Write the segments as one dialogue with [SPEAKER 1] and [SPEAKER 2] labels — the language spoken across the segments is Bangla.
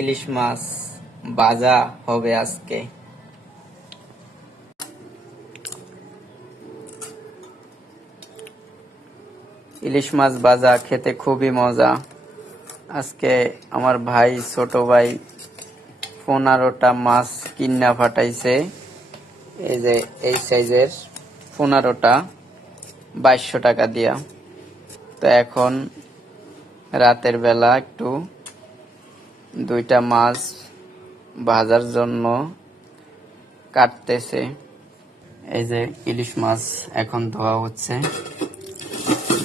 [SPEAKER 1] ইলিশ মাছ ভাজা হবে আজকে। ইলিশ মাছ ভাজা খেতে খুবই মজা। আজকে আমার ভাই, ছোট ভাই পনেরোটা মাছ কিন্না ফাটাইছে। এই যে, এই সাইজের পনেরোটা, বাইশশো টাকা দিয়া। তো এখন রাতের বেলা একটু দুইটা মাছ ভাজার জন্য কাটতেছে। এই যে ইলিশ মাছ এখন ধোয়া হচ্ছে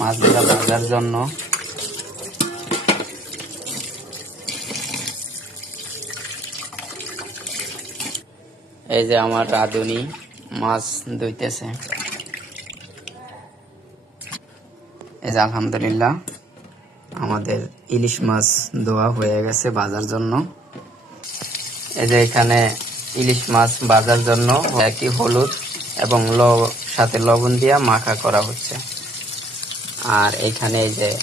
[SPEAKER 1] মাছ মাছগুলা ভাজার জন্য। এই যে আমার রাঁধুনি মাছ ধুইতেছে। এই যে আলহামদুলিল্লাহ। আমাদের ইলিশ মাছ ধোয়া হয়ে গেছে বাজার জন্য। এই যে এখানে ইলিশ মাছ বাজার জন্য একই হলুদ এবং ল- সাথে লবণ দিয়া মাখা করা হচ্ছে। আর এখানে এই যে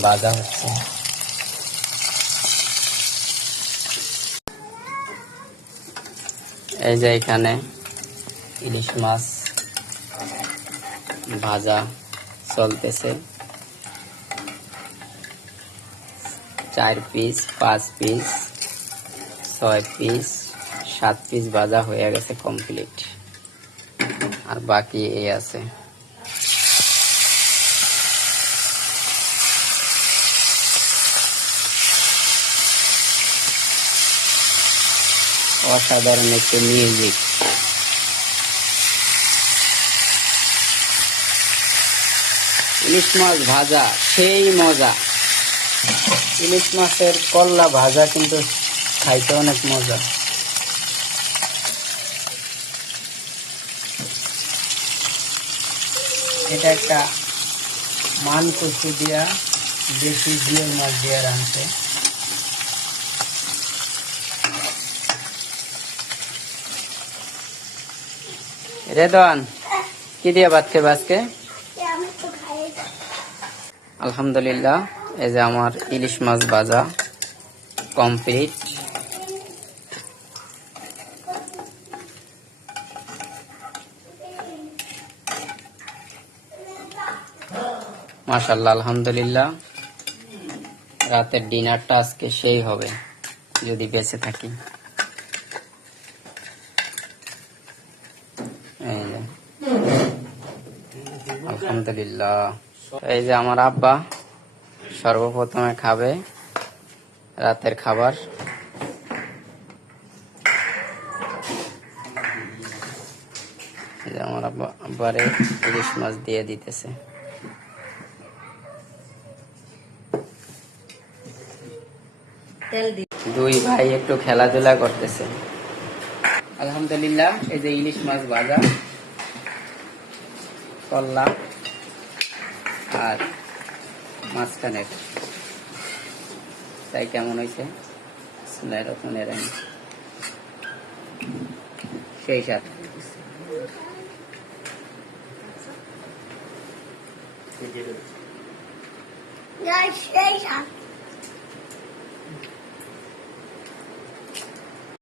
[SPEAKER 1] বাজা হচ্ছে। এই যে এখানে ইলিশ মাছ ভাজা চলতেছে। চার পিস পাঁচ পিস ছয় পিস সাত পিস ভাজা হয়ে গেছে কমপ্লিট আর বাকি এই আছে। অসাধারণ একটি মিউজিক ইলিশ মাছ ভাজা, সেই মজা। ইলিশ মাছের কল্লা ভাজা কিন্তু খাইতে অনেক মজা। এটা একটা মান কচু দিয়া দেশি জিওল মাছ দিয়া রাঁধছে রেদওয়ান কি দিয়ে ভাত খেয়ে আজকে? আলহামদুলিল্লাহ। এই যে আমার ইলিশ মাছ ভাজা কমপ্লিট। মাশাল্লাহ আলহামদুলিল্লাহ। রাতের ডিনারটা আজকে সেই হবে, যদি বেঁচে থাকি। আলহামদুলিল্লাহ। এই যে আমার আব্বা সর্বপ্রথমে খাবে রাতের খাবার। আমার ইলিশ মাছ দিয়ে দিতেছে। দুই ভাই একটু খেলাধুলা করতেছে। আলহামদুলিল্লাহ, এই যে ইলিশ মাছ ভাজা করলা আর মাঝখানের তাই কেমন হয়েছে। সেই সাথে।
[SPEAKER 2] Ja, ich sehe